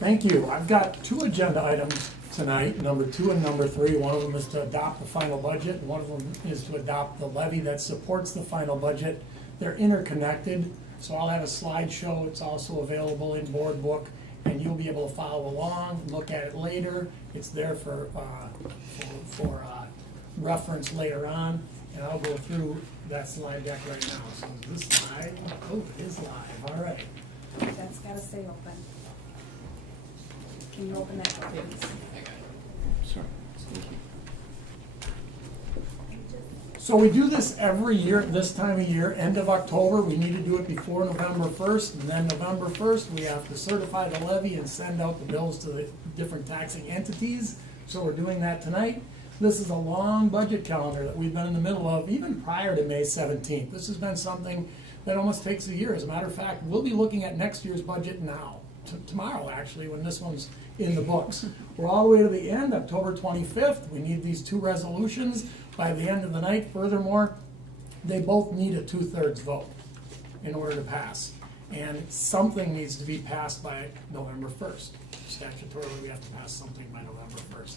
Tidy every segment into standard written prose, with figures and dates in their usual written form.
Thank you. I've got two agenda items tonight, number 2 and number 3. One of them is to adopt the final budget, and one of them is to adopt the levy that supports the final budget. They're interconnected, so I'll have a slideshow. It's also available in board book, and you'll be able to follow along, look at it later. It's there for reference later on, and I'll go through that slide deck right now. So this slide, oh, it is live, all right. That's gotta stay open. Can you open that door, please? Sorry. Thank you. So we do this every year at this time of year, end of October. We need to do it before November 1st, and then November 1st, we have to certify the levy and send out the bills to the different taxing entities. So we're doing that tonight. This is a long budget calendar that we've been in the middle of, even prior to May 17th. This has been something that almost takes a year. As a matter of fact, we'll be looking at next year's budget now, tomorrow actually, when this one's in the books. We're all the way to the end, October 25th. We need these two resolutions by the end of the night. Furthermore, they both need a 2/3 vote in order to pass. And something needs to be passed by November 1st. Statutorily, we have to pass something by November 1st.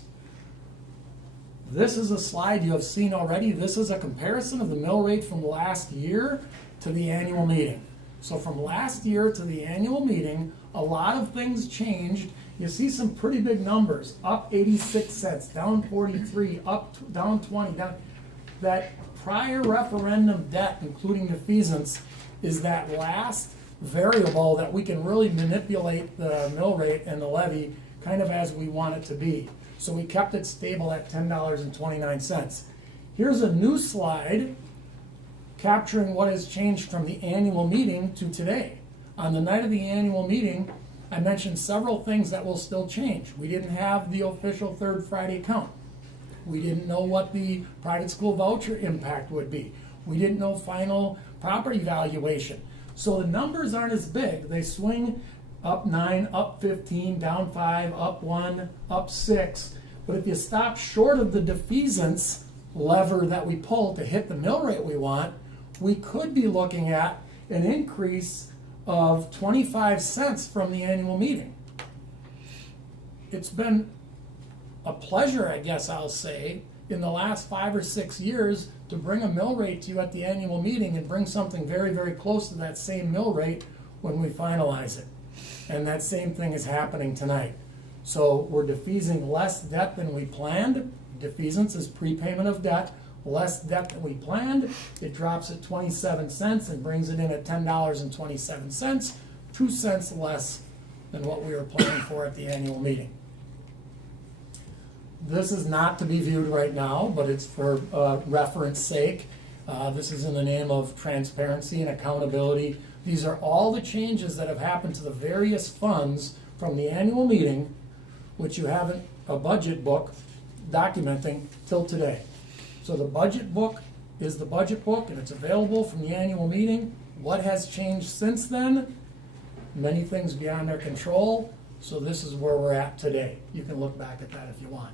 This is a slide you have seen already. This is a comparison of the mill rate from last year to the annual meeting. So from last year to the annual meeting, a lot of things changed. You see some pretty big numbers, up 86 cents, down 43, down 20, down. That prior referendum debt, including defeasance, is that last variable that we can really manipulate the mill rate and the levy kind of as we want it to be. So we kept it stable at $10.29. Here's a new slide capturing what has changed from the annual meeting to today. On the night of the annual meeting, I mentioned several things that will still change. We didn't have the official third Friday count. We didn't know what the private school voucher impact would be. We didn't know final property valuation. So the numbers aren't as big. They swing up 9, up 15, down 5, up 1, up 6. But if you stop short of the defeasance lever that we pull to hit the mill rate we want, we could be looking at an increase of 25 cents from the annual meeting. It's been a pleasure, I guess I'll say, in the last 5 or 6 years to bring a mill rate to you at the annual meeting and bring something very, very close to that same mill rate when we finalize it. And that same thing is happening tonight. So we're defeasing less debt than we planned. Defeasance is prepayment of debt. Less debt than we planned. It drops at 27 cents and brings it in at $10.27, 2 cents less than what we were planning for at the annual meeting. This is not to be viewed right now, but it's for reference sake. This is in the name of transparency and accountability. These are all the changes that have happened to the various funds from the annual meeting, which you have in a budget book documenting till today. So the budget book is the budget book, and it's available from the annual meeting. What has changed since then? Many things beyond our control. So this is where we're at today. You can look back at that if you want.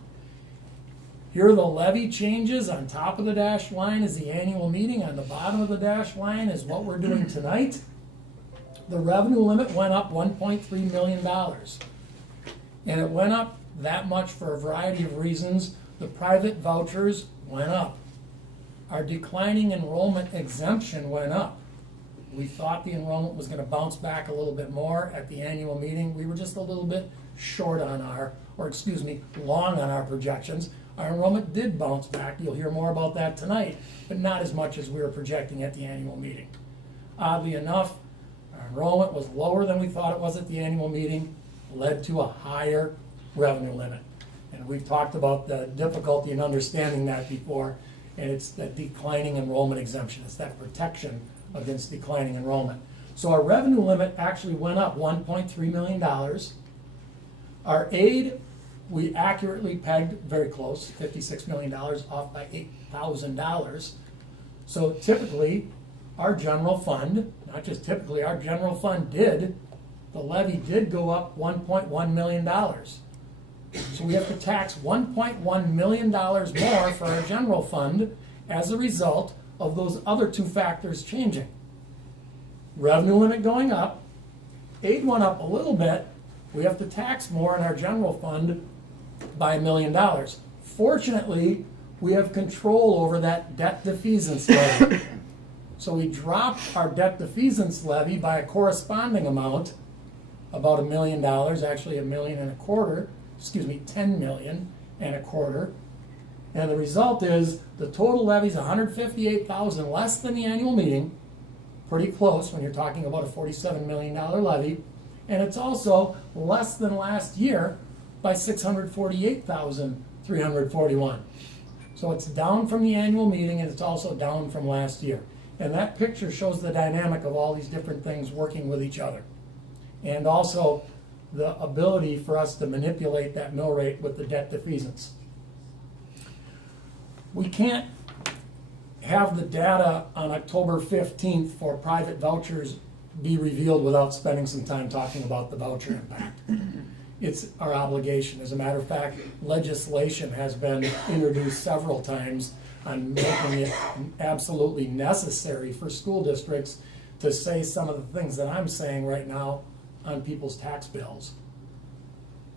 Here are the levy changes. On top of the dashed line is the annual meeting. On the bottom of the dashed line is what we're doing tonight. The revenue limit went up $1.3 million. And it went up that much for a variety of reasons. The private vouchers went up. Our declining enrollment exemption went up. We thought the enrollment was going to bounce back a little bit more at the annual meeting. We were just a little bit short on long on our projections. Our enrollment did bounce back. You'll hear more about that tonight, but not as much as we were projecting at the annual meeting. Oddly enough, our enrollment was lower than we thought it was at the annual meeting, led to a higher revenue limit. And we've talked about the difficulty in understanding that before, and it's that declining enrollment exemption. It's that protection against declining enrollment. So our revenue limit actually went up $1.3 million. Our aid, we accurately pegged very close, $56 million, off by $8,000. So typically, our general fund, not just typically, our general fund the levy did go up $1.1 million. So we have to tax $1.1 million more for our general fund as a result of those other two factors changing. Revenue limit going up, aid went up a little bit, we have to tax more in our general fund by $1 million. Fortunately, we have control over that debt defeasance levy. So we dropped our debt defeasance levy by a corresponding amount, about $1 million, actually $1.25 million, 10 million and a quarter. And the result is the total levy is $158,000 less than the annual meeting, pretty close when you're talking about a $47 million levy. And it's also less than last year by $648,341. So it's down from the annual meeting, and it's also down from last year. And that picture shows the dynamic of all these different things working with each other. And also the ability for us to manipulate that mill rate with the debt defeasance. We can't have the data on October 15th for private vouchers be revealed without spending some time talking about the voucher impact. It's our obligation. As a matter of fact, legislation has been introduced several times on making it absolutely necessary for school districts to say some of the things that I'm saying right now on people's tax bills.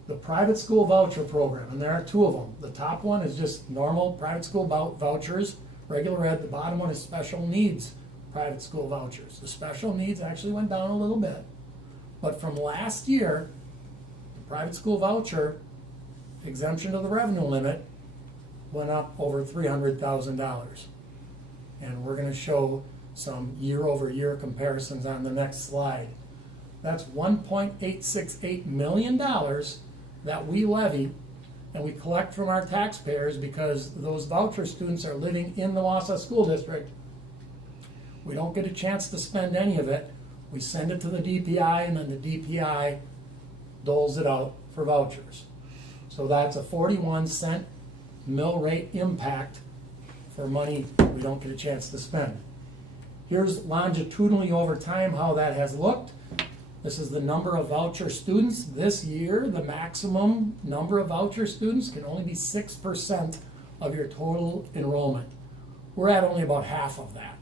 The private school voucher program, and there are two of them. The top one is just normal private school vouchers, regular ed. The bottom one is special needs private school vouchers. The special needs actually went down a little bit. But from last year, the private school voucher exemption to the revenue limit went up over $300,000. And we're going to show some year-over-year comparisons on the next slide. That's $1.868 million that we levy and we collect from our taxpayers because those voucher students are living in the Wausau School District. We don't get a chance to spend any of it. We send it to the DPI, and then the DPI doles it out for vouchers. So that's a 41-cent mill rate impact for money we don't get a chance to spend. Here's longitudinally over time how that has looked. This is the number of voucher students. This year, the maximum number of voucher students can only be 6% of your total enrollment. We're at only about half of that.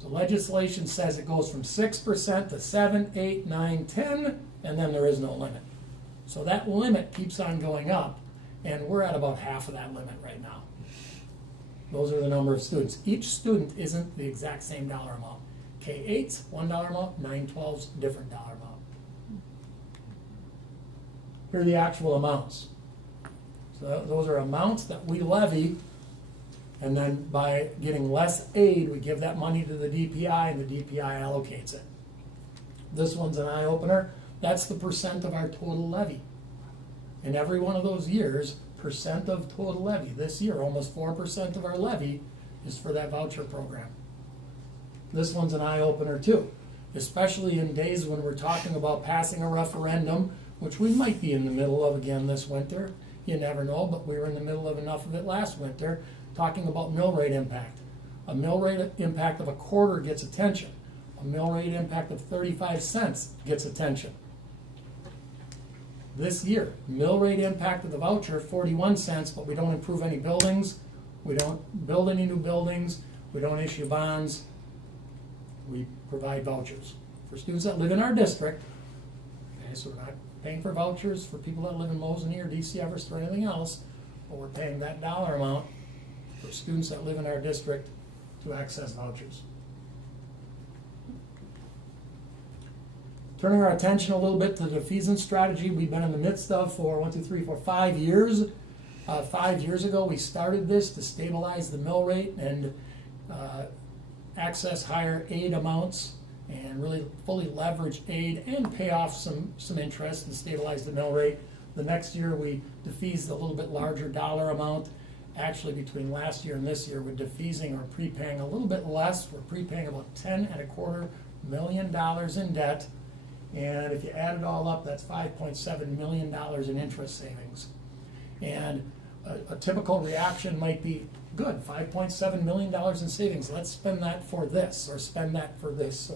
So legislation says it goes from 6% to 7, 8, 9, 10, and then there is no limit. So that limit keeps on going up, and we're at about half of that limit right now. Those are the number of students. Each student isn't the exact same dollar amount. K-8's $1 amount, 9-12's different dollar amount. Here are the actual amounts. So those are amounts that we levy, and then by getting less aid, we give that money to the DPI, and the DPI allocates it. This one's an eye-opener. That's the percent of our total levy. In every one of those years, percent of total levy. This year, almost 4% of our levy is for that voucher program. This one's an eye-opener too, especially in days when we're talking about passing a referendum, which we might be in the middle of again this winter. You never know, but we were in the middle of enough of it last winter, talking about mill rate impact. A mill rate impact of a quarter gets attention. A mill rate impact of 35 cents gets attention. This year, mill rate impact of the voucher, 41 cents, but we don't improve any buildings, we don't build any new buildings, we don't issue bonds. We provide vouchers for students that live in our district. Okay, so we're not paying for vouchers for people that live in Mosinee or DC Everest or anything else, but we're paying that dollar amount for students that live in our district to access vouchers. Turning our attention a little bit to the defeasance strategy we've been in the midst of for 5 years. 5 years ago, we started this to stabilize the mill rate and access higher aid amounts and really fully leverage aid and pay off some interest and stabilize the mill rate. The next year we defeased a little bit larger dollar amount. Actually, between last year and this year, we're defeasing or prepaying a little bit less. We're prepaying about $10.25 million in debt. And if you add it all up, that's $5.7 million in interest savings. And a typical reaction might be, good, $5.7 million in savings. Let's spend that for this, or spend that for this,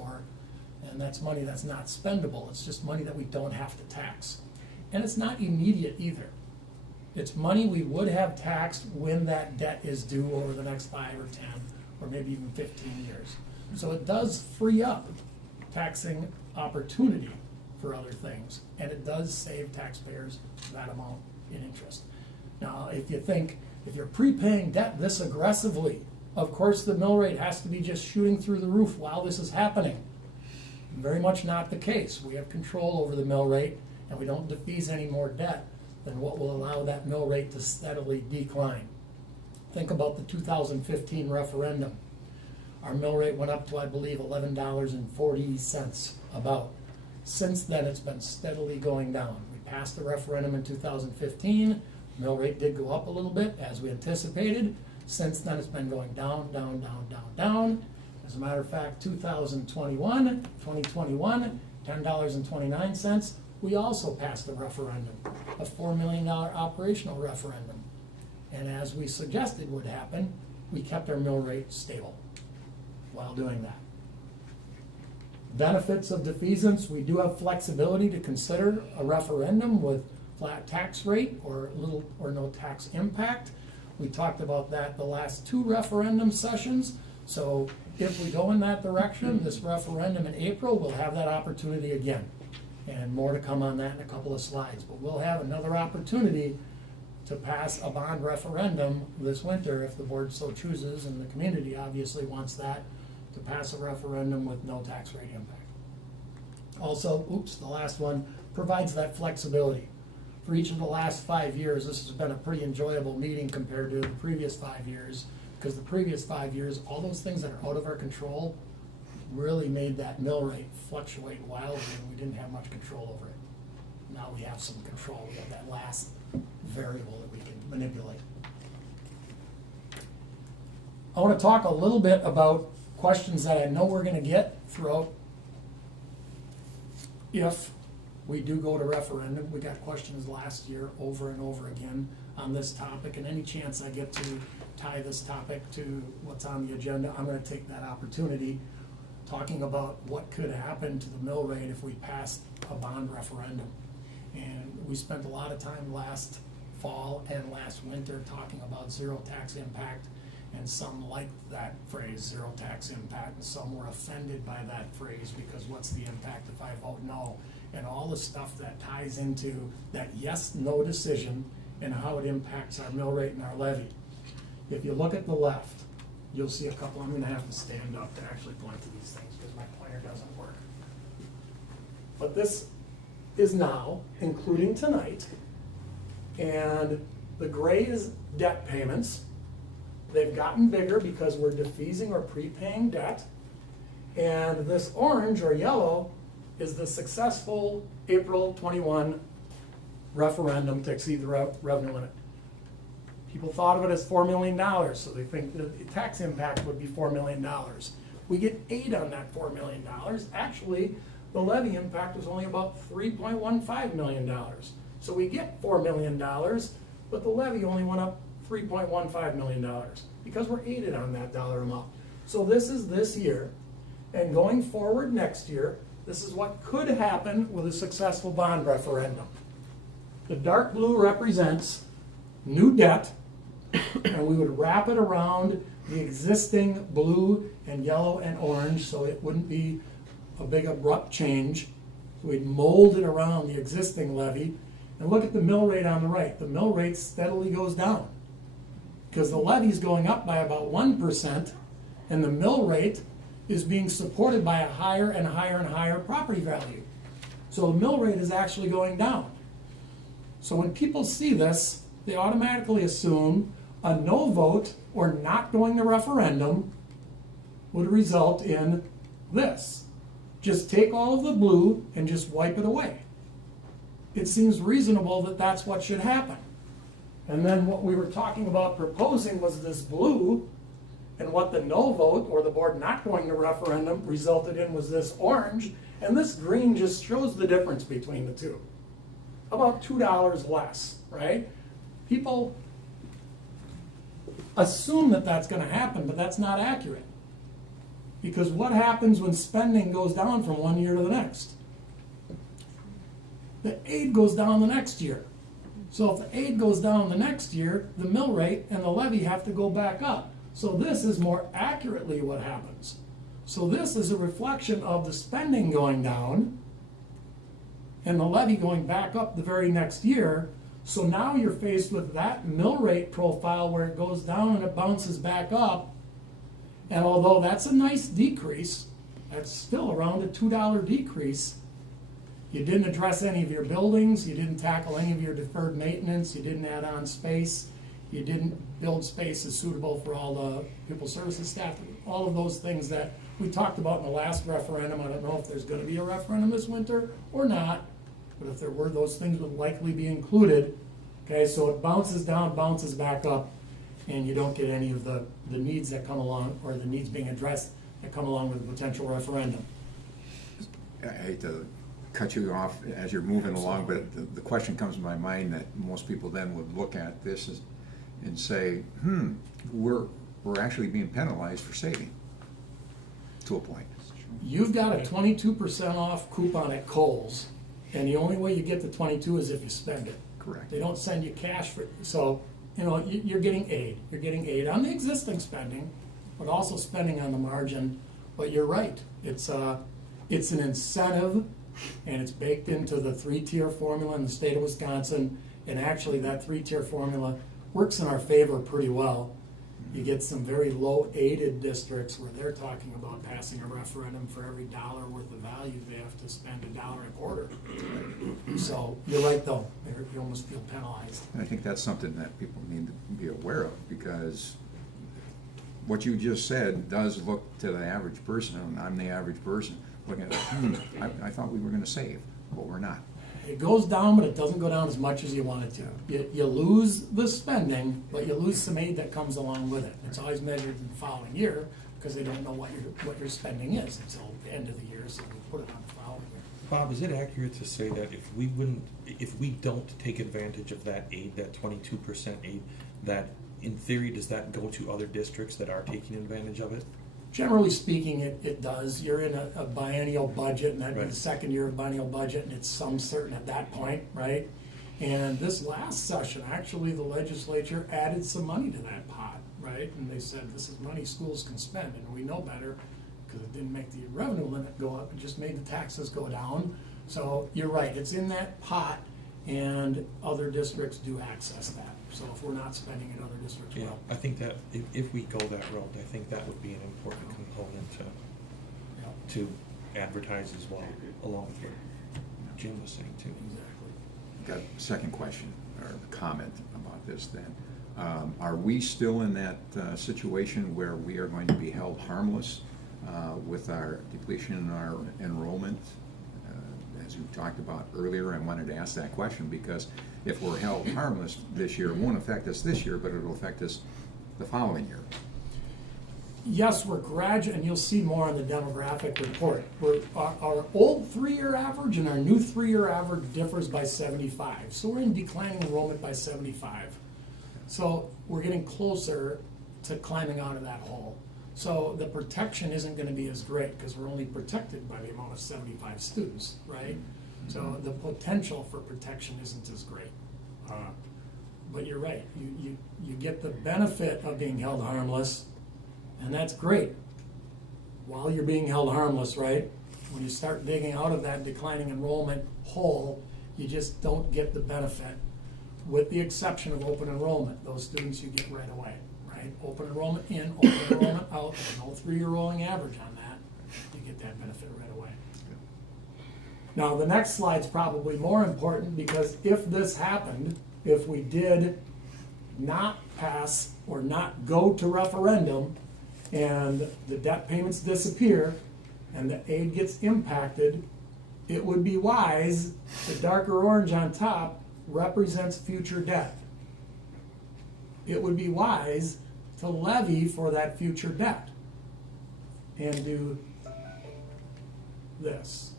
and that's money that's not spendable. It's just money that we don't have to tax. And it's not immediate either. It's money we would have taxed when that debt is due over the next 5 or 10, or maybe even 15 years. So it does free up taxing opportunity for other things. And it does save taxpayers that amount in interest. Now, if you think, if you're prepaying debt this aggressively, of course the mill rate has to be just shooting through the roof while this is happening. Very much not the case. We have control over the mill rate, and we don't defease any more debt than what will allow that mill rate to steadily decline. Think about the 2015 referendum. Our mill rate went up to, I believe, $11.40 about. Since then, it's been steadily going down. We passed the referendum in 2015. Mill rate did go up a little bit, as we anticipated. Since then, it's been going down, down, down, down, down. As a matter of fact, 2021, $10.29, we also passed a referendum, a $4 million operational referendum. And as we suggested would happen, we kept our mill rate stable while doing that. Benefits of defeasance: we do have flexibility to consider a referendum with flat tax rate or little or no tax impact. We talked about that the last two referendum sessions. So if we go in that direction, this referendum in April, we'll have that opportunity again. And more to come on that in a couple of slides. But we'll have another opportunity to pass a bond referendum this winter if the board so chooses, and the community obviously wants that, to pass a referendum with no tax rate impact. Also, the last one, provides that flexibility. For each of the last 5 years, this has been a pretty enjoyable meeting compared to the previous 5 years, because the previous 5 years, all those things that are out of our control really made that mill rate fluctuate wildly, and we didn't have much control over it. Now we have some control. We have that last variable that we can manipulate. I want to talk a little bit about questions that I know we're going to get throughout if we do go to referendum. We got questions last year over and over again on this topic, and any chance I get to tie this topic to what's on the agenda, I'm going to take that opportunity, talking about what could happen to the mill rate if we passed a bond referendum. And we spent a lot of time last fall and last winter talking about zero tax impact, and some liked that phrase, zero tax impact, and some were offended by that phrase because what's the impact if I vote no? And all the stuff that ties into that yes-no decision and how it impacts our mill rate and our levy. If you look at the left, you'll see a couple. I'm going to have to stand up to actually point to these things because my pointer doesn't work. But this is now, including tonight, and the gray is debt payments. They've gotten bigger because we're defeasing or prepaying debt. And this orange or yellow is the successful April 21 referendum to exceed the revenue limit. People thought of it as $4 million, so they think the tax impact would be $4 million. We get 8 on that $4 million. Actually, the levy impact was only about $3.15 million. So we get $4 million, but the levy only went up $3.15 million because we're aided on that dollar amount. So this is this year, and going forward next year, this is what could happen with a successful bond referendum. The dark blue represents new debt, and we would wrap it around the existing blue and yellow and orange so it wouldn't be a big abrupt change. So we'd mold it around the existing levy. And look at the mill rate on the right. The mill rate steadily goes down because the levy is going up by about 1%, and the mill rate is being supported by a higher and higher and higher property value. So the mill rate is actually going down. So when people see this, they automatically assume a no vote or not going to referendum would result in this. Just take all of the blue and just wipe it away. It seems reasonable that that's what should happen. And then what we were talking about proposing was this blue, and what the no vote or the board not going to referendum resulted in was this orange, and this green just shows the difference between the two. About $2 less, right? People assume that that's going to happen, but that's not accurate. Because what happens when spending goes down from one year to the next? The aid goes down the next year. So if the aid goes down the next year, the mill rate and the levy have to go back up. So this is more accurately what happens. So this is a reflection of the spending going down and the levy going back up the very next year. So now you're faced with that mill rate profile where it goes down and it bounces back up. And although that's a nice decrease, that's still around a $2 decrease. You didn't address any of your buildings, you didn't tackle any of your deferred maintenance, you didn't add on space, you didn't build spaces suitable for all the pupil services staff, all of those things that we talked about in the last referendum. I don't know if there's gonna be a referendum this winter or not, but if there were, those things would likely be included. Okay, so it bounces down, bounces back up, and you don't get any of the needs that come along, or the needs being addressed that come along with a potential referendum. I hate to cut you off as you're moving along, but the question comes to my mind that most people then would look at this and say, we're actually being penalized for saving, to a point. You've got a 22% off coupon at Kohl's, and the only way you get the 22 is if you spend it. Correct. They don't send you cash for, so, you're getting aid. You're getting aid on the existing spending, but also spending on the margin. But you're right, it's an incentive, and it's baked into the 3-tier formula in the state of Wisconsin. And actually, that 3-tier formula works in our favor pretty well. You get some very low aided districts where they're talking about passing a referendum for every $1 worth of value, they have to spend $1.25. So you're right though, you almost feel penalized. And I think that's something that people need to be aware of, because what you just said does look to the average person, and I'm the average person, looking at, I thought we were gonna save, but we're not. It goes down, but it doesn't go down as much as you want it to. You lose the spending, but you lose some aid that comes along with it. It's always measured in the following year, because they don't know what your spending is until the end of the year, so we put it on the following year. Bob, is it accurate to say that if we don't take advantage of that aid, that 22% aid, that in theory, does that go to other districts that are taking advantage of it? Generally speaking, it does. You're in a biennial budget, and that'd be Right. the second year of biennial budget, and it's some certain at that point, right? And this last session, actually, the legislature added some money to that pot, right? And they said, this is money schools can spend, and we know better, because it didn't make the revenue limit go up, it just made the taxes go down. So you're right, it's in that pot, and other districts do access that. So if we're not spending it, other districts Yeah, will. I think that if we go that route, I think that would be an important component Yeah, to advertise as well, along with what Jim was saying too. exactly. Got a second question, or comment about this then. Are we still in that situation where we are going to be held harmless with our depletion in our enrollment? As you talked about earlier, I wanted to ask that question because if we're held harmless this year, it won't affect us this year, but it'll affect us the following year. Yes, we're and you'll see more on the demographic report. Our old 3-year average and our new 3-year average differs by 75. So we're in declining enrollment by 75. So we're getting closer to climbing out of that hole. So the protection isn't gonna be as great because we're only protected by the amount of 75 students, right? So the potential for protection isn't as great. But you're right, you get the benefit of being held harmless, and that's great. While you're being held harmless, right? When you start digging out of that declining enrollment hole, you just don't get the benefit, with the exception of open enrollment. Those students you get right away, right? Open enrollment in, open enrollment out, no 3-year rolling average on that. You get that benefit right away. Now, the next slide's probably more important because if this happened, if we did not pass or not go to referendum and the debt payments disappear and the aid gets impacted, it would be wise, the darker orange on top represents future debt. It would be wise to levy for that future debt and do this.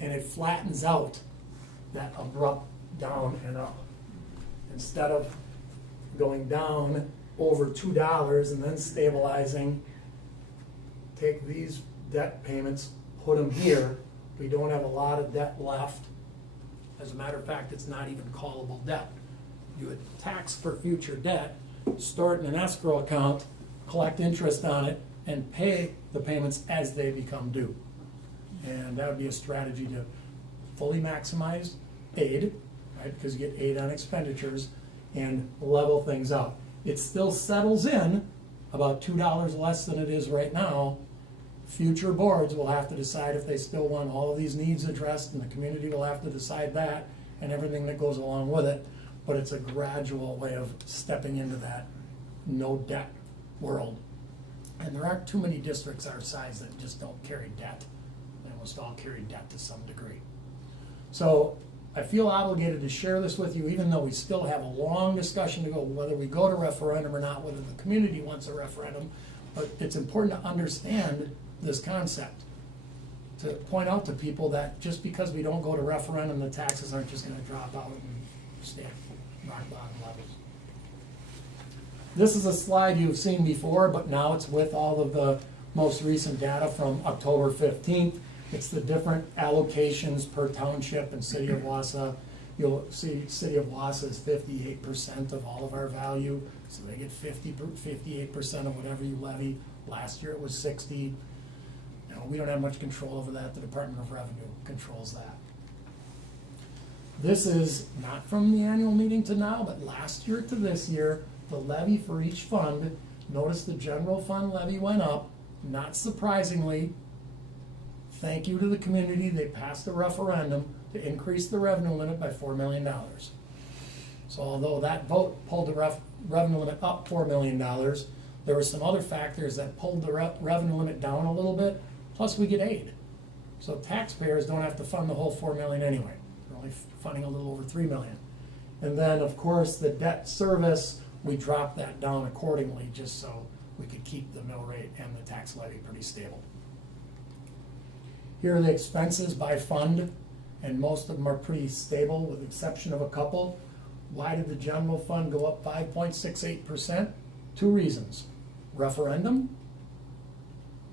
And it flattens out that abrupt down and up. Instead of going down over $2 and then stabilizing, take these debt payments, put them here. We don't have a lot of debt left. As a matter of fact, it's not even callable debt. You would tax for future debt, store it in an escrow account, collect interest on it, and pay the payments as they become due. And that would be a strategy to fully maximize aid, right, because you get aid on expenditures, and level things out. It still settles in about $2 less than it is right now. Future boards will have to decide if they still want all of these needs addressed, and the community will have to decide that, and everything that goes along with it. But it's a gradual way of stepping into that no debt world. And there aren't too many districts our size that just don't carry debt. They almost all carry debt to some degree. So I feel obligated to share this with you, even though we still have a long discussion to go, whether we go to referendum or not, whether the community wants a referendum. But it's important to understand this concept, to point out to people that just because we don't go to referendum, the taxes aren't just gonna drop out and stay at rock bottom levels. This is a slide you've seen before, but now it's with all of the most recent data from October 15th. It's the different allocations per township and city of Wausau. You'll see city of Wausau is 58% of all of our value, so they get 58% of whatever you levy. Last year it was 60. You know, we don't have much control over that. The Department of Revenue controls that. This is not from the annual meeting to now, but last year to this year, the levy for each fund. Notice the general fund levy went up, not surprisingly. Thank you to the community, they passed a referendum to increase the revenue limit by $4 million. So although that vote pulled the revenue limit up $4 million, there were some other factors that pulled the revenue limit down a little bit, plus we get aid. So taxpayers don't have to fund the whole $4 million anyway. They're only funding a little over $3 million. And then, of course, the debt service, we dropped that down accordingly just so we could keep the mill rate and the tax levy pretty stable. Here are the expenses by fund, and most of them are pretty stable with the exception of a couple. Why did the general fund go up 5.68%? Two reasons. Referendum.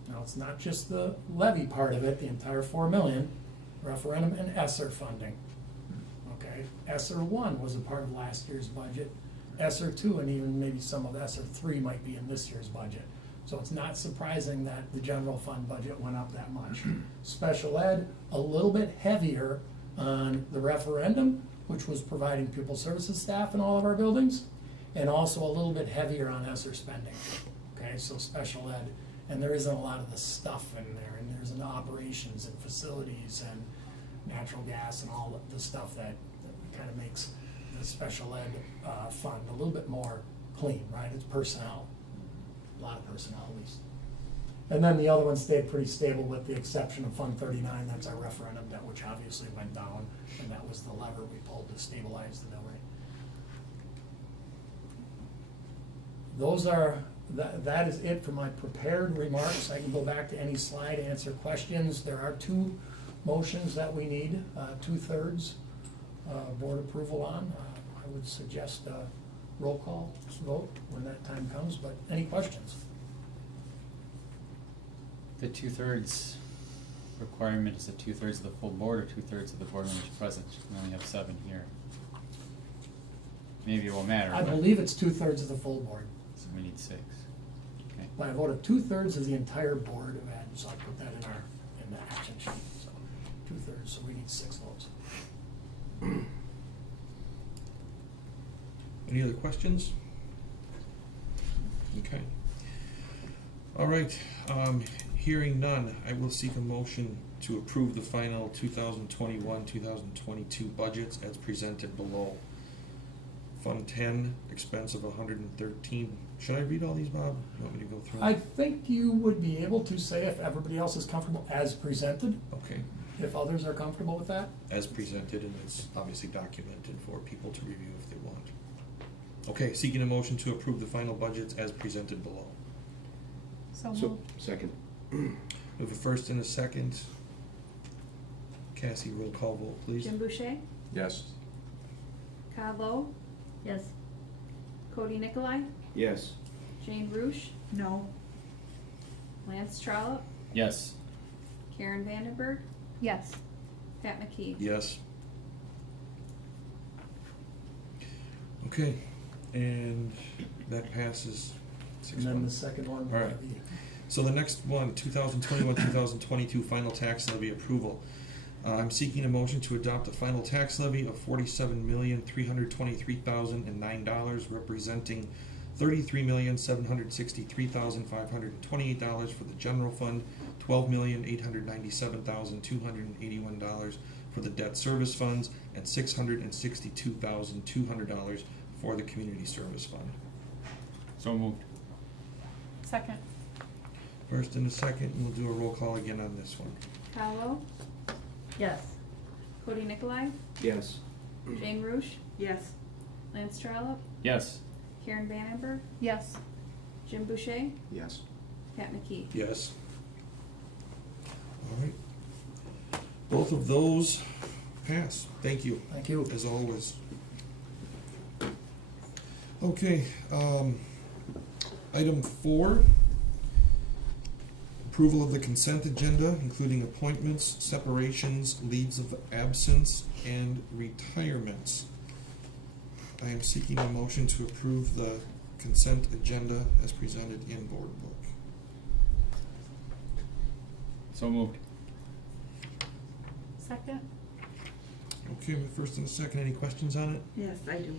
Now, it's not just the levy part of it, the entire $4 million. Referendum and ESSER funding. Okay, ESSER 1 was a part of last year's budget. ESSER 2 and even maybe some of ESSER 3 might be in this year's budget. So it's not surprising that the general fund budget went up that much. Special ed, a little bit heavier on the referendum, which was providing pupil services staff in all of our buildings, and also a little bit heavier on ESSER spending. Okay, so special ed, and there isn't a lot of the stuff in there, and there's an operations and facilities and natural gas and all the stuff that kind of makes the special ed fund a little bit more clean, right? It's personnel. A lot of personnel at least. And then the other one stayed pretty stable with the exception of Fund 39, that's our referendum debt, which obviously went down, and that was the lever we pulled to stabilize the mill rate. Those are, that is it for my prepared remarks. I can go back to any slide, answer questions. There are two motions that we need, 2/3 board approval on. I would suggest roll call vote when that time comes, but any questions? The 2/3 requirement is a 2/3 of the full board or 2/3 of the board members present. We only have 7 here. Maybe it won't matter. I but believe it's 2/3 of the full board. So we need 6. Okay. By a vote of 2/3 of the entire board of ed, so I put that in the action sheet, so 2/3, so we need 6 votes. Any other questions? Okay. All right, hearing none, I will seek a motion to approve the final 2021-2022 budgets as presented below. Fund 10, expense of $113. Should I read all these, Bob? You want me to go through them? I think you would be able to say if everybody else is comfortable as presented, Okay, if others are comfortable with that. as presented, and it's obviously documented for people to review if they want. Okay, seeking a motion to approve the final budgets as presented below. So So, moved. second. We have a first and a second. Cassie, roll call vote, please. Jim Boucher, Yes. Kyle Lowe, Yes. Cody Nicolai, Yes. Jane Rush, No. Lance Trollope, Yes. Karen Vandenberg, Yes. Pat McKee. Yes. Okay, and that passes 6-1. And then the second one, All right. So the next one, 2021-2022 final tax levy approval. I'm seeking a motion to adopt a final tax levy of $47,323,009, representing $33,763,528 for the general fund, $12,897,281 for the debt service funds, and $662,200 for the community service fund. So moved. Second. First and a second, and we'll do a roll call again on this one. Calvo, Yes. Cody Nicolai, Yes. Jane Rush, Yes. Lance Trollope, Yes. Karen Vandenberg, Yes. Jim Boucher, Yes. Pat McKee. Yes. All right. Both of those pass. Thank you. Thank you. As always. Okay, item 4, approval of the consent agenda, including appointments, separations, leaves of absence, and retirements. I am seeking a motion to approve the consent agenda as presented in board book. So moved. Second. Okay, my first and a second, any questions on it? Yes, I do.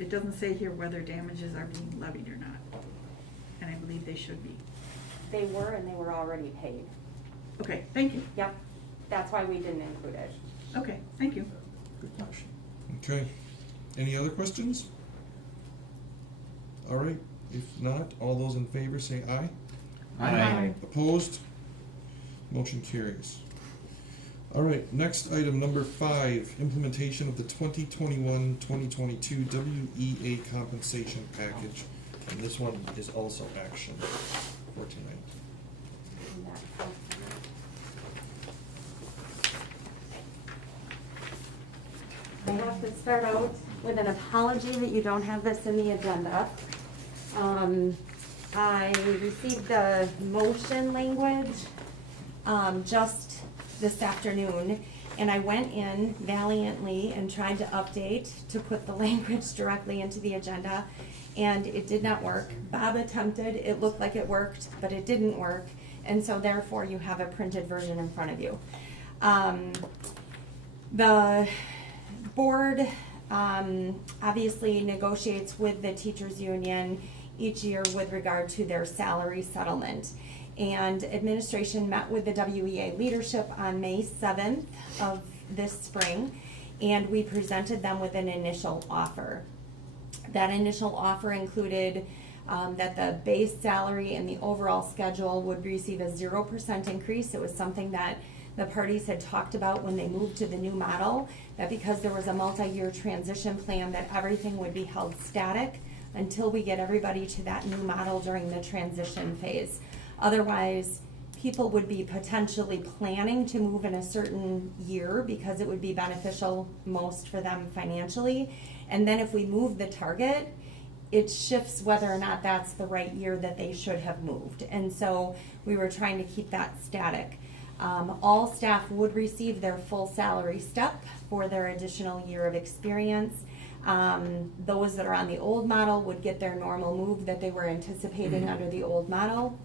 It doesn't say here whether damages are being levied or not, and I believe they should be. They were, and they were already paid. Okay, thank you. Yep, that's why we didn't include it. Okay, thank you. Good question. Okay, any other questions? All right, if not, all those in favor say aye. Aye. Opposed? Motion carries. All right, next item, number 5, implementation of the 2021-2022 WEA compensation package. And this one is also action for tonight. And that comes from- I have to start out with an apology that you don't have this in the agenda. I received the motion language just this afternoon, and I went in valiantly and tried to update to put the language directly into the agenda, and it did not work. Bob attempted, it looked like it worked, but it didn't work, and so therefore you have a printed version in front of you. The board obviously negotiates with the teachers union each year with regard to their salary settlement. And administration met with the WEA leadership on May 7th of this spring, and we presented them with an initial offer. That initial offer included that the base salary and the overall schedule would receive a 0% increase. It was something that the parties had talked about when they moved to the new model, that because there was a multi-year transition plan, that everything would be held static until we get everybody to that new model during the transition phase. Otherwise, people would be potentially planning to move in a certain year because it would be beneficial most for them financially. And then if we move the target, it shifts whether or not that's the right year that they should have moved. And so we were trying to keep that static. All staff would receive their full salary step for their additional year of experience. Those that are on the old model would get their normal move that they were anticipating under the old model.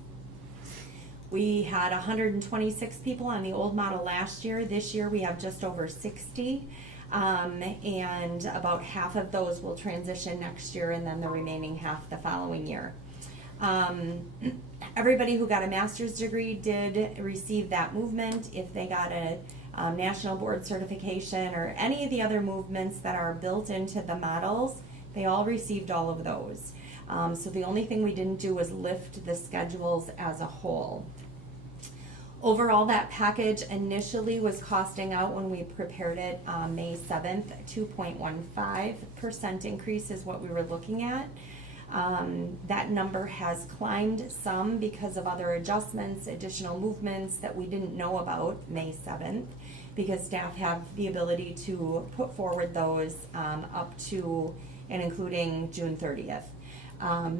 We had 126 people on the old model last year. This year we have just over 60. And about half of those will transition next year, and then the remaining half the following year. Everybody who got a master's degree did receive that movement. If they got a national board certification or any of the other movements that are built into the models, they all received all of those. So the only thing we didn't do was lift the schedules as a whole. Overall, that package initially was costing out, when we prepared it May 7th, 2.15% increase is what we were looking at. That number has climbed some because of other adjustments, additional movements that we didn't know about May 7th, because staff have the ability to put forward those up to and including June 30th.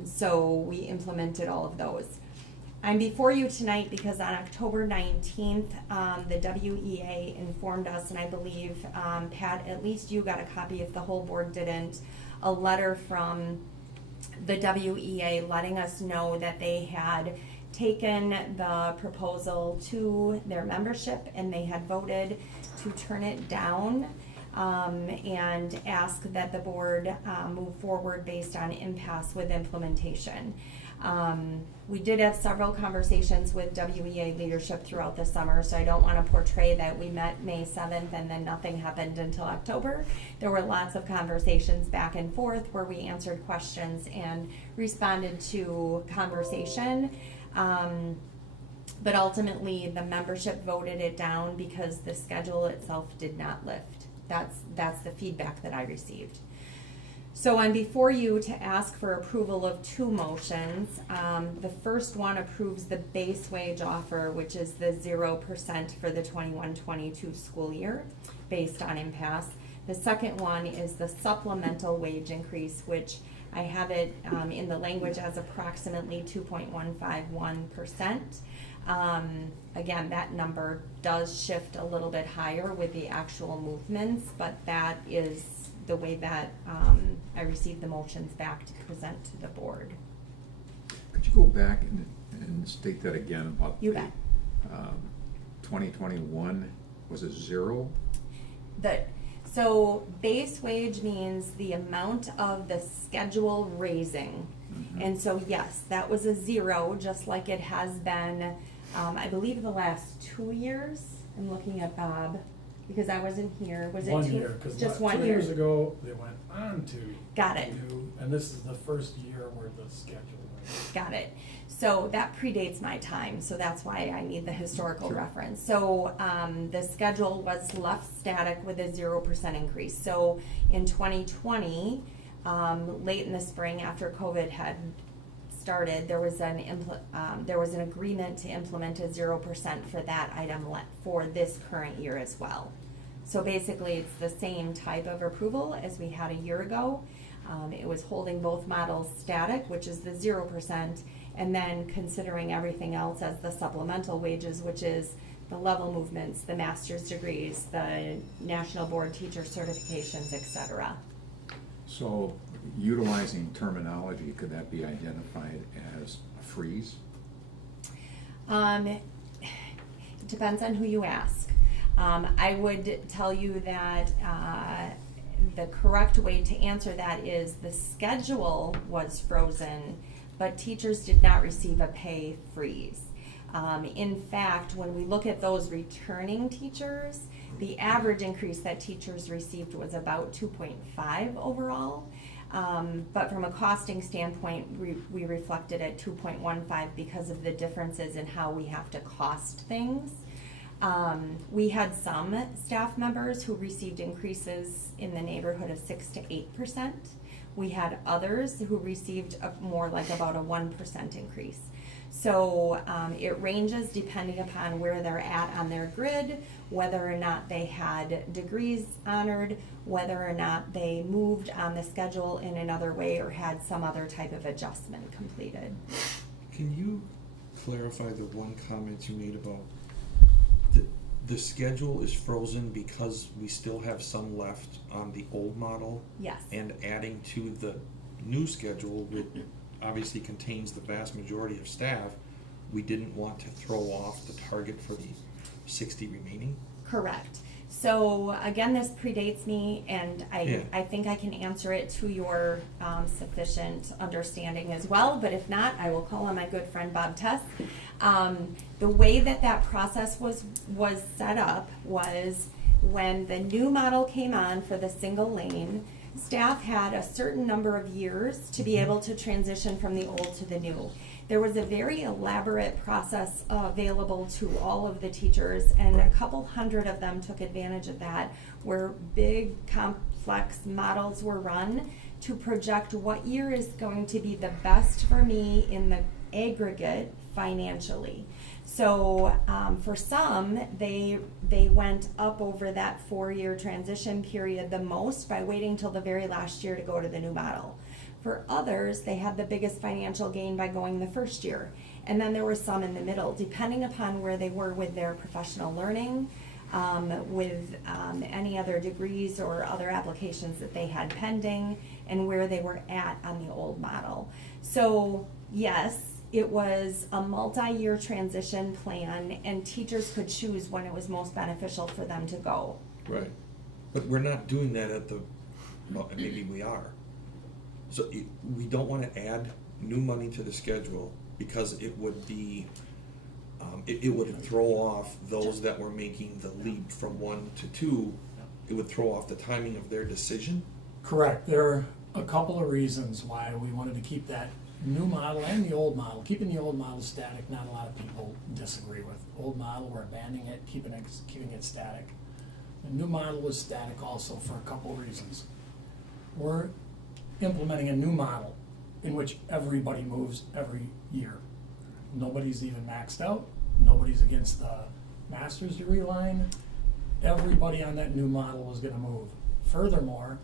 So we implemented all of those. I'm before you tonight because on October 19th, the WEA informed us, and I believe, Pat, at least you got a copy if the whole board didn't, a letter from the WEA letting us know that they had taken the proposal to their membership and they had voted to turn it down and ask that the board move forward based on impasse with implementation. We did have several conversations with WEA leadership throughout the summer, so I don't want to portray that we met May 7th and then nothing happened until October. There were lots of conversations back and forth where we answered questions and responded to conversation. But ultimately, the membership voted it down because the schedule itself did not lift. That's the feedback that I received. So I'm before you to ask for approval of two motions. The first one approves the base wage offer, which is the 0% for the 21-22 school year based on impasse. The second one is the supplemental wage increase, which I have it in the language as approximately 2.151%. Again, that number does shift a little bit higher with the actual movements, but that is the way that I received the motions back to present to the board. Could you go back and state that again about You the bet. 2021 was a 0? So base wage means the amount of the schedule raising. And so yes, that was a 0, just like it has been, I believe the last 2 years. I'm looking at Bob because I wasn't here. Was it 1 two? year, because Just 2 1 year. years ago, they went on to. Got it. And this is the first year where the schedule went. Got it. So that predates my time, so that's why I need the historical Sure. reference. So the schedule was left static with a 0% increase. So in 2020, late in the spring after COVID had started, there was an agreement to implement a 0% for that item for this current year as well. So basically, it's the same type of approval as we had a year ago. It was holding both models static, which is the 0%, and then considering everything else as the supplemental wages, which is the level movements, the master's degrees, the national board teacher certifications, etc. So utilizing terminology, could that be identified as a freeze? It depends on who you ask. I would tell you that the correct way to answer that is the schedule was frozen, but teachers did not receive a pay freeze. In fact, when we look at those returning teachers, the average increase that teachers received was about 2.5 overall. But from a costing standpoint, we reflected at 2.15 because of the differences in how we have to cost things. We had some staff members who received increases in the neighborhood of 6 to 8%. We had others who received more like about a 1% increase. So it ranges depending upon where they're at on their grid, whether or not they had degrees honored, whether or not they moved on the schedule in another way or had some other type of adjustment completed. Can you clarify the one comment you made about the schedule is frozen because we still have some left on the old model? Yes. And adding to the new schedule, which obviously contains the vast majority of staff, we didn't want to throw off the target for the 60 remaining? Correct. So again, this predates me, and I think I can answer it to your sufficient understanding as well, but if not, I will call on my good friend Bob Tess. The way that process was set up was when the new model came on for the single lane, staff had a certain number of years to be able to transition from the old to the new. There was a very elaborate process available to all of the teachers, and a couple hundred of them took advantage of that, where big, complex models were run to project what year is going to be the best for me in the aggregate financially. So for some, they went up over that 4-year transition period the most by waiting till the very last year to go to the new model. For others, they had the biggest financial gain by going the first year. And then there were some in the middle, depending upon where they were with their professional learning, with any other degrees or other applications that they had pending, and where they were at on the old model. So yes, it was a multi-year transition plan, and teachers could choose when it was most beneficial for them to go. Right. But we're not doing that at the, well, maybe we are. So we don't wanna add new money to the schedule because it would be, it would throw off those that were making the leap from 1 to 2. It would throw off the timing of their decision. Correct. There are a couple of reasons why we wanted to keep that new model and the old model. Keeping the old model static, not a lot of people disagree with. Old model, we're abandoning it, keeping it static. The new model was static also for a couple of reasons. We're implementing a new model in which everybody moves every year. Nobody's even maxed out. Nobody's against the master's degree line. Everybody on that new model was gonna move. Furthermore,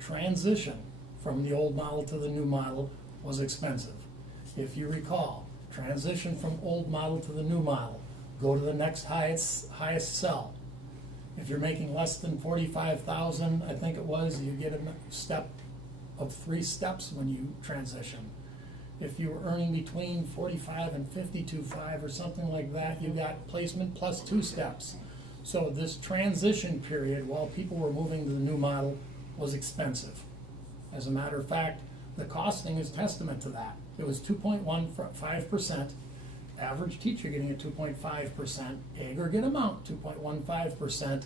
transition from the old model to the new model was expensive. If you recall, transition from old model to the new model, go to the next highest cell. If you're making less than 45,000, I think it was, you get a step of 3 steps when you transition. If you were earning between 45 and 52.5 or something like that, you got placement plus 2 steps. So this transition period, while people were moving to the new model, was expensive. As a matter of fact, the costing is testament to that. It was 2.15%, average teacher getting a 2.5%, aggregate amount 2.15%,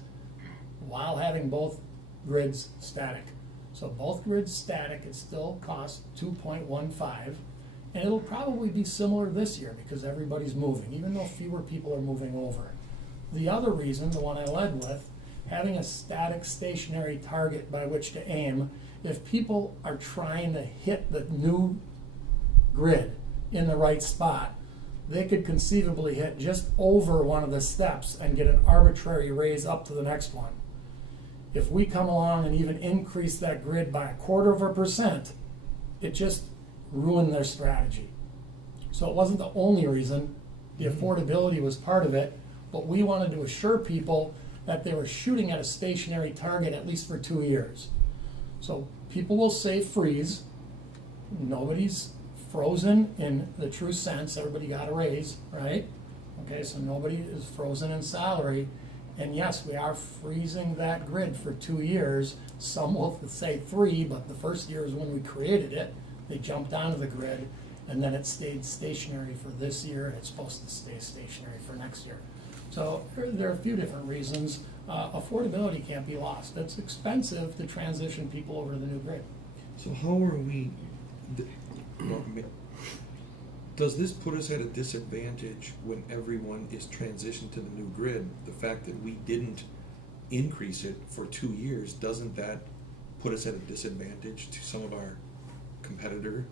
while having both grids static. So both grids static, it still costs 2.15, and it'll probably be similar this year because everybody's moving, even though fewer people are moving over. The other reason, the one I led with, having a static stationary target by which to aim, if people are trying to hit the new grid in the right spot, they could conceivably hit just over one of the steps and get an arbitrary raise up to the next one. If we come along and even increase that grid by 1/4%, it just ruined their strategy. So it wasn't the only reason. The affordability was part of it, but we wanted to assure people that they were shooting at a stationary target at least for 2 years. So people will say freeze. Nobody's frozen in the true sense. Everybody got a raise, right? Okay, so nobody is frozen in salary. And yes, we are freezing that grid for 2 years. Some will say 3, but the first year is when we created it. They jumped onto the grid, and then it stayed stationary for this year, and it's supposed to stay stationary for next year. So there are a few different reasons. Affordability can't be lost. It's expensive to transition people over to the new grid. So how are we, does this put us at a disadvantage when everyone is transitioned to the new grid? The fact that we didn't increase it for 2 years, doesn't that put us at a disadvantage to some of our competitor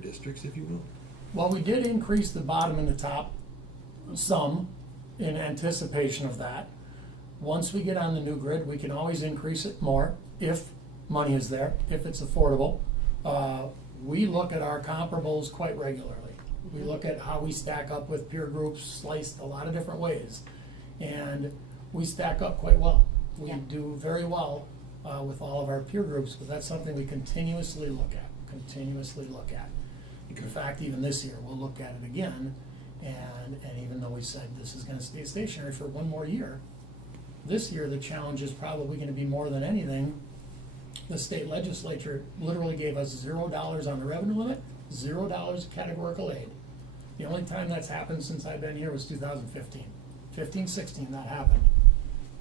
districts, if you will? Well, we did increase the bottom and the top some in anticipation of that. Once we get on the new grid, we can always increase it more if money is there, if it's affordable. We look at our comparables quite regularly. We look at how we stack up with peer groups sliced a lot of different ways. And we stack up quite well. We Yeah. do very well with all of our peer groups, but that's something we continuously look at. In fact, even this year, we'll look at it again. And even though we said this is going to stay stationary for 1 more year, this year the challenge is probably going to be more than anything. The state legislature literally gave us $0 on the revenue limit, $0 categorical aid. The only time that's happened since I've been here was 2015. 15-16, that happened.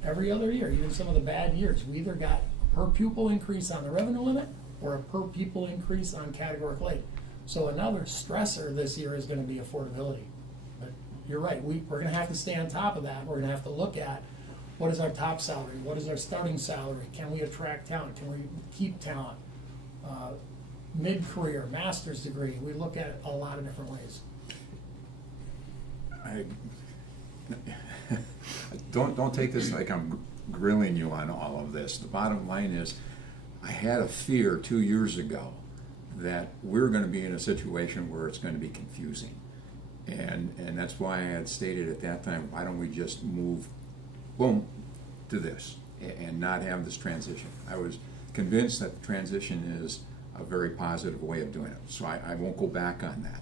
Every other year, even some of the bad years, we either got a per pupil increase on the revenue limit or a per pupil increase on categorical aid. So another stressor this year is going to be affordability. But you're right, we're going to have to stay on top of that. We're going to have to look at what is our top salary, what is our starting salary, can we attract talent, can we keep talent, mid-career, master's degree. We look at it a lot of different ways. Don't take this like I'm grilling you on all of this. The bottom line is, I had a fear 2 years ago that we're going to be in a situation where it's going to be confusing. And that's why I had stated at that time, why don't we just move, boom, to this and not have this transition. I was convinced that the transition is a very positive way of doing it, so I won't go back on that.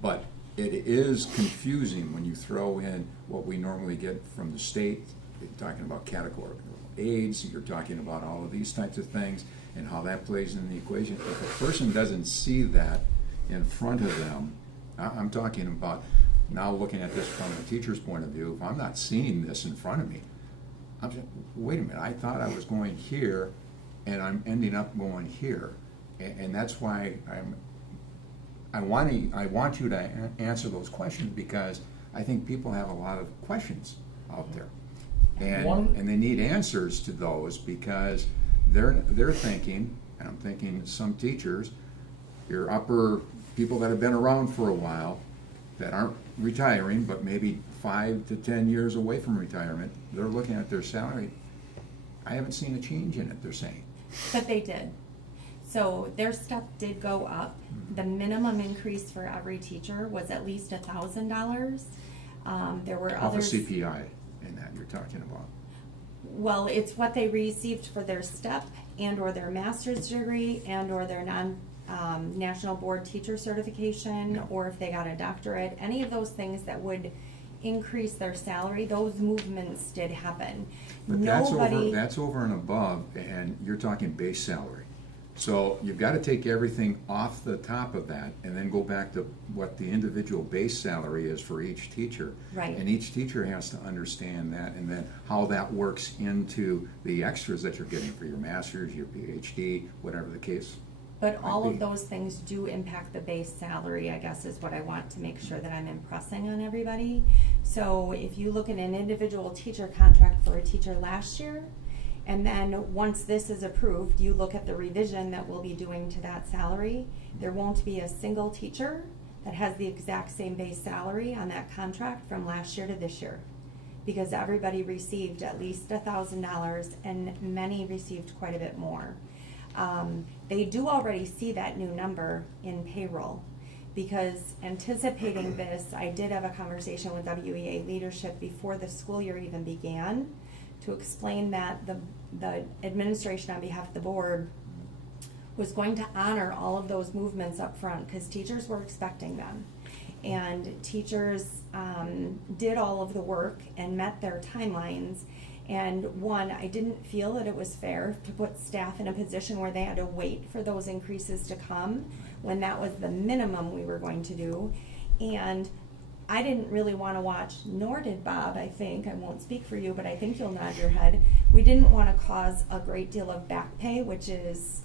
But it is confusing when you throw in what we normally get from the state. You're talking about categorical aids, you're talking about all of these types of things, and how that plays in the equation. If a person doesn't see that in front of them, I'm talking about now looking at this from a teacher's point of view. If I'm not seeing this in front of me, I'm saying, wait a minute, I thought I was going here, and I'm ending up going here. And that's why I want you to answer those questions, because I think people have a lot of questions out there. And they need answers to those, because they're thinking, and I'm thinking some teachers, your upper people that have been around for a while, that aren't retiring, but maybe 5 to 10 years away from retirement, they're looking at their salary. I haven't seen a change in it, they're saying. But they did. So their step did go up. The minimum increase for every teacher was at least $1,000. There were Off of others. CPI in that you're talking about. Well, it's what they received for their step and or their master's degree and or their national board teacher certification, Yeah. or if they got a doctorate, any of those things that would increase their salary, those movements did happen. But that's over and above, and you're talking base salary. So you've got to take everything off the top of that and then go back to what the individual base salary is for each teacher. Right. And each teacher has to understand that, and then how that works into the extras that you're getting for your master's, your PhD, whatever the case. But all might of be. those things do impact the base salary, I guess, is what I want to make sure that I'm impressing on everybody. So if you look at an individual teacher contract for a teacher last year, and then once this is approved, you look at the revision that we'll be doing to that salary, there won't be a single teacher that has the exact same base salary on that contract from last year to this year. Because everybody received at least $1,000, and many received quite a bit more. They do already see that new number in payroll, because anticipating this, I did have a conversation with WEA leadership before the school year even began to explain that the administration on behalf of the board was going to honor all of those movements up front, because teachers were expecting them. And teachers did all of the work and met their timelines. And one, I didn't feel that it was fair to put staff in a position where they had to wait for those increases to come when that was the minimum we were going to do. And I didn't really want to watch, nor did Bob, I think. I won't speak for you, but I think you'll nod your head. We didn't want to cause a great deal of back pay, which is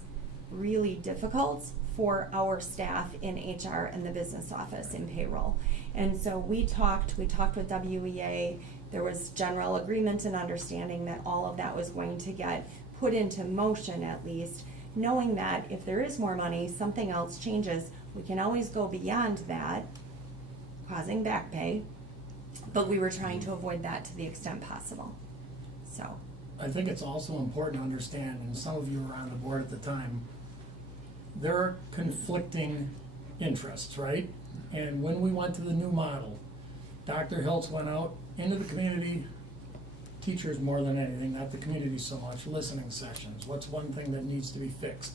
really difficult for our staff in HR and the business office in payroll. And so we talked with WEA. There was general agreement and understanding that all of that was going to get put into motion, at least, knowing that if there is more money, something else changes, we can always go beyond that, causing back pay, but we were trying to avoid that to the extent possible. So I think it's also important to understand, and some of you were on the board at the time, there are conflicting interests, right? And when we went to the new model, Dr. Hiltz went out into the community, teachers more than anything, not the community so much, listening sessions. What's one thing that needs to be fixed?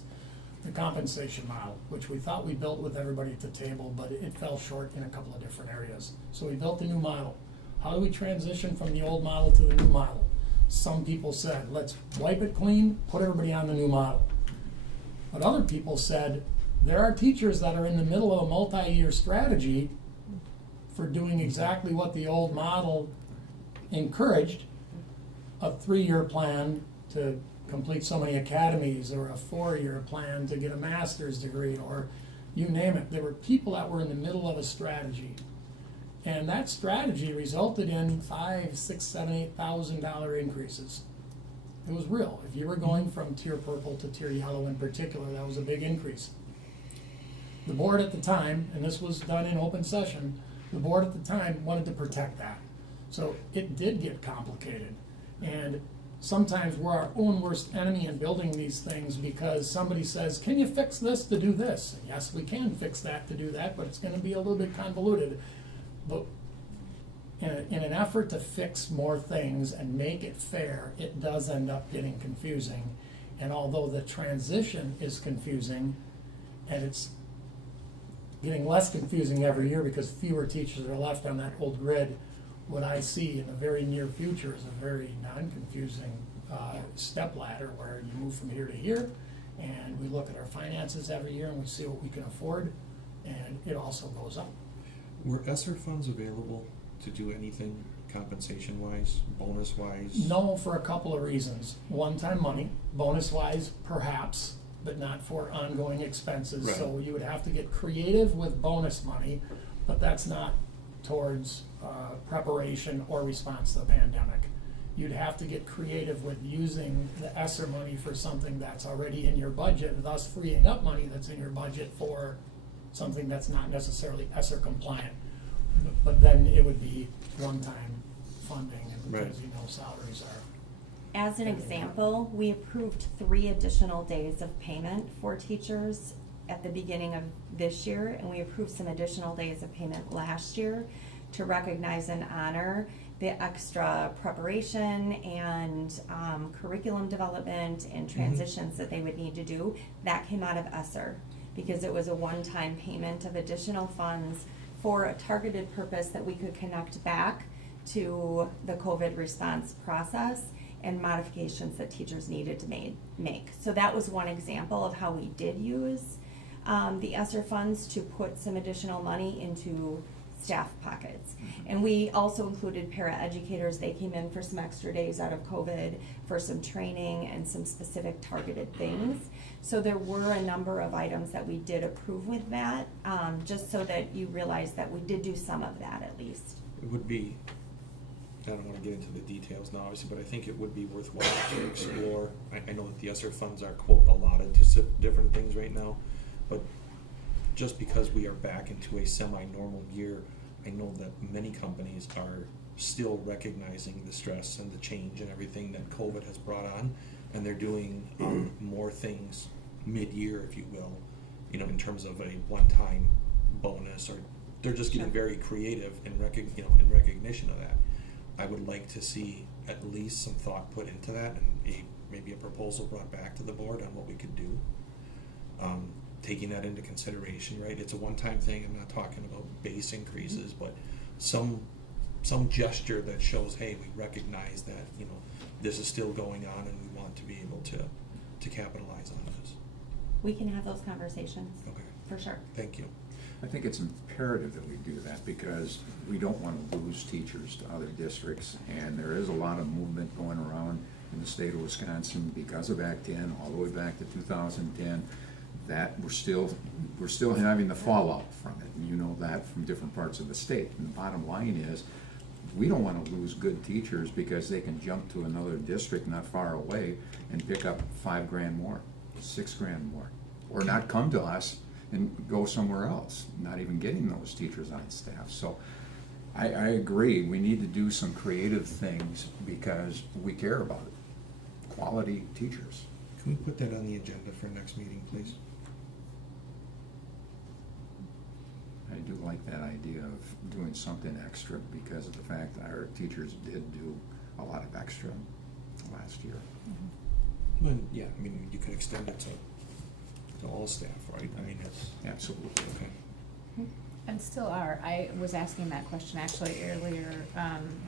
The compensation model, which we thought we built with everybody at the table, but it fell short in a couple of different areas. So we built the new model. How do we transition from the old model to the new model? Some people said, let's wipe it clean, put everybody on the new model. But other people said, there are teachers that are in the middle of a multi-year strategy for doing exactly what the old model encouraged, a 3-year plan to complete so many academies, or a 4-year plan to get a master's degree, or you name it. There were people that were in the middle of a strategy. And that strategy resulted in $5,000, $6,000, $7,000, $8,000 increases. It was real. If you were going from tier purple to tier yellow in particular, that was a big increase. The board at the time, and this was done in open session, the board at the time wanted to protect that. So it did get complicated. And sometimes we're our own worst enemy in building these things, because somebody says, can you fix this to do this? And yes, we can fix that to do that, but it's going to be a little bit convoluted. But in an effort to fix more things and make it fair, it does end up getting confusing. And although the transition is confusing, and it's getting less confusing every year because fewer teachers are left on that old grid. What I see in the very near future is a very non-confusing step ladder where you move from here to here, and we look at our finances every year and we see what we can afford, and it also goes up. Were ESSER funds available to do anything compensation-wise, bonus-wise? No, for a couple of reasons. One-time money, bonus-wise, perhaps, but not for ongoing expenses. Right. So you would have to get creative with bonus money, but that's not towards preparation or response to the pandemic. You'd have to get creative with using the ESSER money for something that's already in your budget, thus freeing up money that's in your budget for something that's not necessarily ESSER compliant. But then it would be one-time funding, and Right. because, you know, salaries are. As an example, we approved 3 additional days of payment for teachers at the beginning of this year, and we approved some additional days of payment last year to recognize and honor the extra preparation and curriculum development and transitions that they would need to do. That came out of ESSER because it was a one-time payment of additional funds for a targeted purpose that we could connect back to the COVID response process and modifications that teachers needed to make. So that was one example of how we did use the ESSER funds to put some additional money into staff pockets. And we also included para-educators. They came in for some extra days out of COVID for some training and some specific targeted things. So there were a number of items that we did approve with that, just so that you realize that we did do some of that at least. It would be, I don't wanna get into the details now, obviously, but I think it would be worthwhile to explore. I know that the ESSER funds are quote allotted to different things right now, but just because we are back into a semi-normal year, I know that many companies are still recognizing the stress and the change and everything that COVID has brought on, and they're doing more things mid-year, if you will, you know, in terms of a one-time bonus, or they're just getting very creative in recognition of that. I would like to see at least some thought put into that, and maybe a proposal brought back to the board on what we could do. Taking that into consideration, right? It's a one-time thing. I'm not talking about base increases, but some gesture that shows, hey, we recognize that, you know, this is still going on, and we want to be able to capitalize on this. We can have those conversations, Okay, for sure. thank you. I think it's imperative that we do that because we don't want to lose teachers to other districts. And there is a lot of movement going around in the state of Wisconsin because of Act 10, all the way back to 2010. That we're still having the fallout from it. And you know that from different parts of the state. And the bottom line is, we don't want to lose good teachers because they can jump to another district not far away and pick up $5,000 more, $6,000 more, or not come to us and go somewhere else, not even getting those teachers on staff. So I agree, we need to do some creative things because we care about it. Quality teachers. Can we put that on the agenda for next meeting, please? I do like that idea of doing something extra because of the fact that our teachers did do a lot of extra last year. Well, yeah, I mean, you could extend it to all staff, right? I mean, it's, Absolutely. okay. And still are. I was asking that question actually earlier,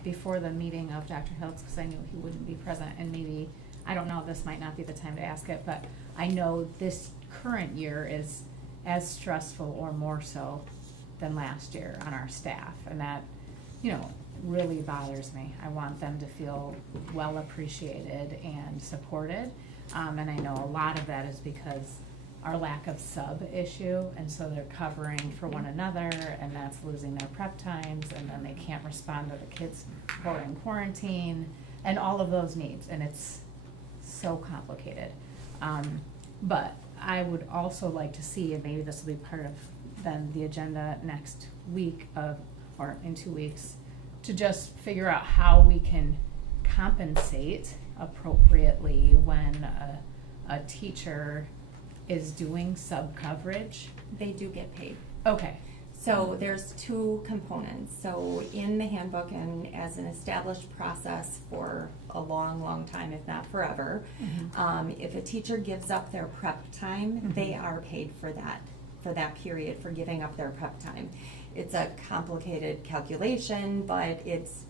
before the meeting of Dr. Hiltz, because I knew he wouldn't be present, and maybe, I don't know, this might not be the time to ask it, but I know this current year is as stressful or more so than last year on our staff, and that, you know, really bothers me. I want them to feel well appreciated and supported, and I know a lot of that is because our lack of sub issue, and so they're covering for one another, and that's losing their prep times, and then they can't respond to the kids who are in quarantine, and all of those needs, and it's so complicated. But I would also like to see, and maybe this will be part of then the agenda next week or in 2 weeks, to just figure out how we can compensate appropriately when a teacher is doing sub coverage. They do get paid. Okay. So there's 2 components. So in the handbook, and as an established process for a long, long time, if not forever, if a teacher gives up their prep time, they are paid for that for that period for giving up their prep time. It's a complicated calculation, but it's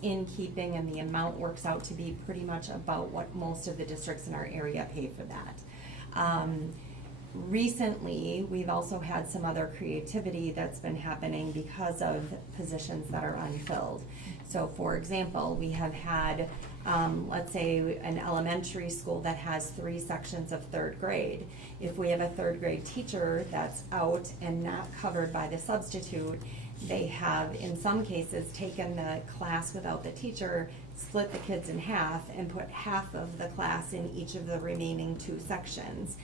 in keeping, and the amount works out to be pretty much about what most of the districts in our area pay for that. Recently, we've also had some other creativity that's been happening because of positions that are unfilled. So for example, we have had, let's say, an elementary school that has 3 sections of 3rd grade. If we have a 3rd grade teacher that's out and not covered by the substitute, they have, in some cases, taken the class without the teacher, split the kids in half, and put half of the class in each of the remaining 2 sections.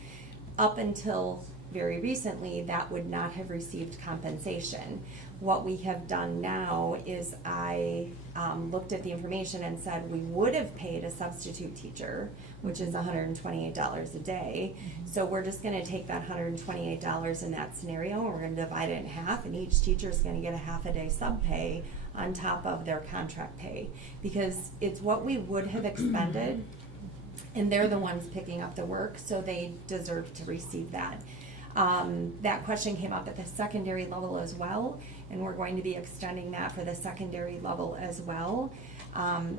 Up until very recently, that would not have received compensation. What we have done now is I looked at the information and said we would have paid a substitute teacher, which is $128 a day. So we're just gonna take that $128 in that scenario, and we're gonna divide it in half, and each teacher is gonna get a half a day sub pay on top of their contract pay. Because it's what we would have expended, and they're the ones picking up the work, so they deserve to receive that. That question came up at the secondary level as well, and we're going to be extending that for the secondary level as well.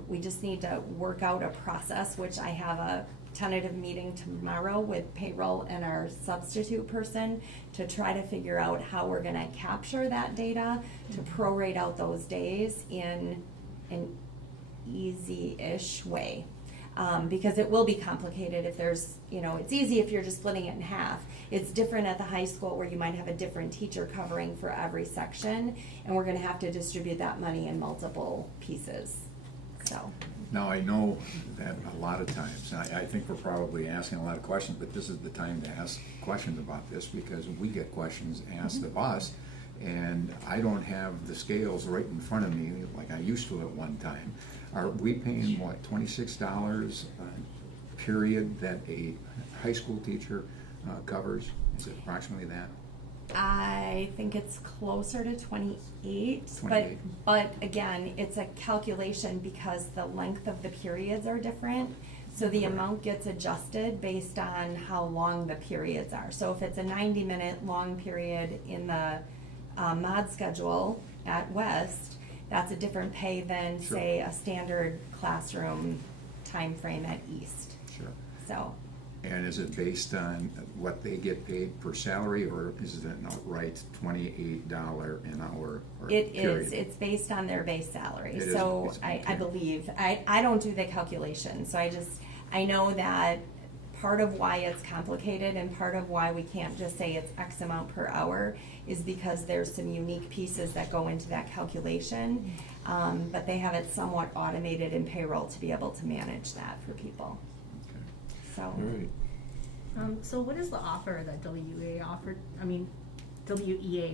We just need to work out a process, which I have a tentative meeting tomorrow with payroll and our substitute person to try to figure out how we're gonna capture that data to prorate out those days in an easy-ish way. Because it will be complicated if there's, it's easy if you're just splitting it in half. It's different at the high school where you might have a different teacher covering for every section, and we're gonna have to distribute that money in multiple pieces, so. Now, I know that a lot of times, I think we're probably asking a lot of questions, but this is the time to ask questions about this, because we get questions asked of us, and I don't have the scales right in front of me like I used to at one time. Are we paying, what, $26 a period that a high school teacher covers? Is it approximately that? I think it's closer to 28, 28. but again, it's a calculation because the length of the periods are different. So the amount gets adjusted based on how long the periods are. So if it's a 90-minute long period in the mod schedule at West, that's a different pay than, Sure. say, a standard classroom time frame at East. Sure. So. And is it based on what they get paid per salary, or is it an outright $28 an hour or It period? is, it's based on their base salary, It is, so it's- I okay. believe, I don't do the calculation, so I know that part of why it's complicated and part of why we can't just say it's X amount per hour is because there's some unique pieces that go into that calculation, but they have it somewhat automated in payroll to be able to manage that for people, Okay. so. All right. So what is the offer that WEA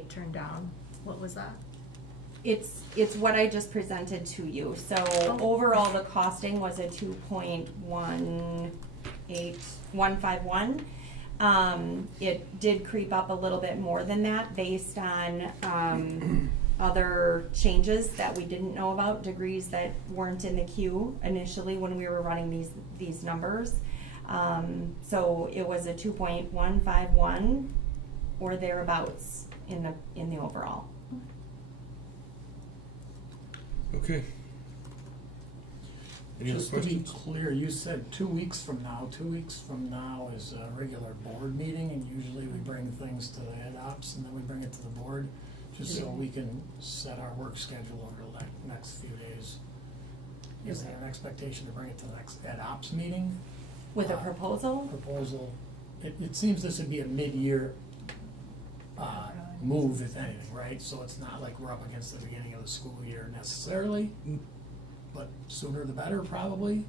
turned down? What was that? It's what I just presented to you, so overall the costing was a 2.18151. It did creep up a little bit more than that based on other changes that we didn't know about, degrees that weren't in the queue initially when we were running these numbers. So it was a 2.151 or thereabouts in the overall. Okay. Any other Just to be questions? clear, you said 2 weeks from now. 2 weeks from now is a regular board meeting, and usually we bring things to the ed ops and then we bring it to the board, just so we can set our work schedule over the next few days. Is there an expectation to bring it to the next ed ops meeting? With a proposal? Proposal, it seems this would be a mid-year move, if anything, right? So it's not like we're up against the beginning of the school year necessarily, but sooner the better, probably.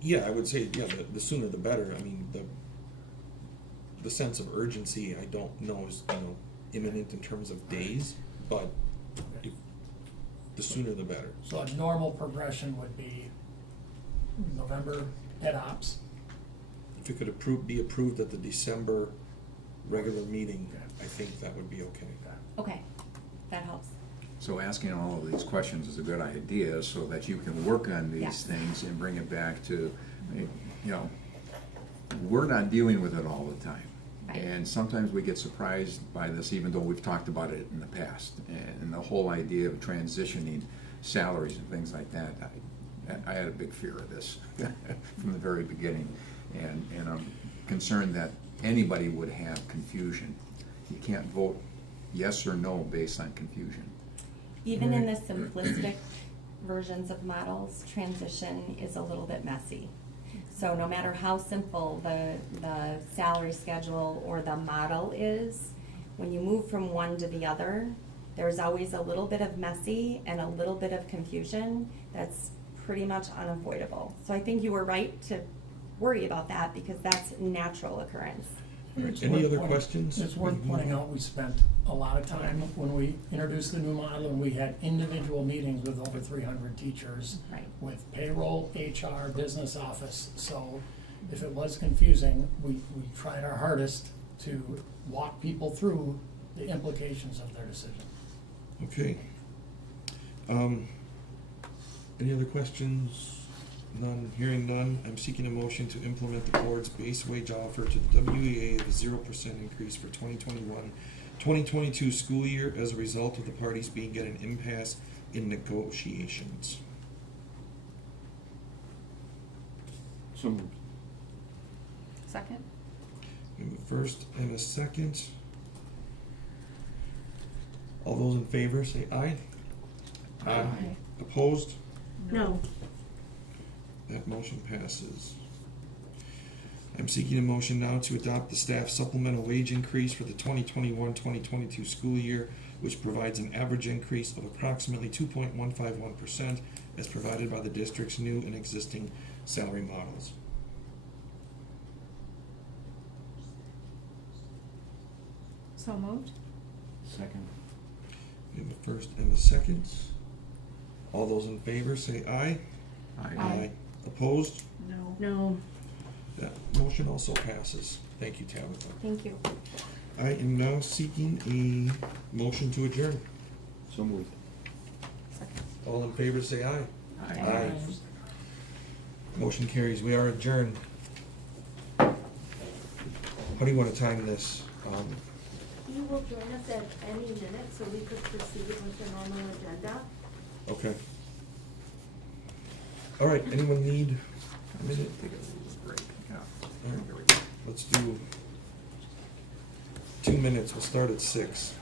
Yeah, I would say, yeah, the sooner the better. I mean, the sense of urgency, I don't know is, imminent in terms of days, but if, the sooner the better. So a normal progression would be November ed ops. If it could be approved at the December regular meeting, I think that would be okay. Okay, that helps. So asking all of these questions is a good idea, so that you can work on these Yes. things and bring it back to, we're not dealing with it all the time. Right. And sometimes we get surprised by this, even though we've talked about it in the past. And the whole idea of transitioning salaries and things like that, I had a big fear of this from the very beginning. And I'm concerned that anybody would have confusion. You can't vote yes or no based on confusion. Even in the simplistic versions of models, transition is a little bit messy. So no matter how simple the salary schedule or the model is, when you move from one to the other, there's always a little bit of messy and a little bit of confusion that's pretty much unavoidable. So I think you were right to worry about that because that's natural occurrence. It's Any worth other pointing- questions? It's worth pointing out, we spent a lot of time when we introduced the new model, and we had individual meetings with over 300 teachers. Right. With payroll, HR, business office, so if it was confusing, we tried our hardest to walk people through the implications of their decision. Okay. Any other questions? None, hearing none, I'm seeking a motion to implement the board's base wage offer to the WEA of a 0% increase for 2021-2022 school year as a result of the parties being at an impasse in negotiations. So moved. Second? We have a first and a second. All those in favor say aye. Aye. Opposed? No. That motion passes. I'm seeking a motion now to adopt the staff supplemental wage increase for the 2021-2022 school year, which provides an average increase of approximately 2.151% as provided by the district's new and existing salary models. So moved? Second. We have a first and a second. All those in favor say aye. Aye. Opposed? No. No. That motion also passes. Thank you, Tabitha. Thank you. I am now seeking a motion to adjourn. So moved. Second. All in favor say aye. Aye. Motion carries. We are adjourned. How do you want to time this? You will join us at any minute, so we could proceed with the normal agenda. Okay. All right, anyone need a minute? Take a little break. Yeah. All right. There we go. Let's do 2 minutes. We'll start at 6.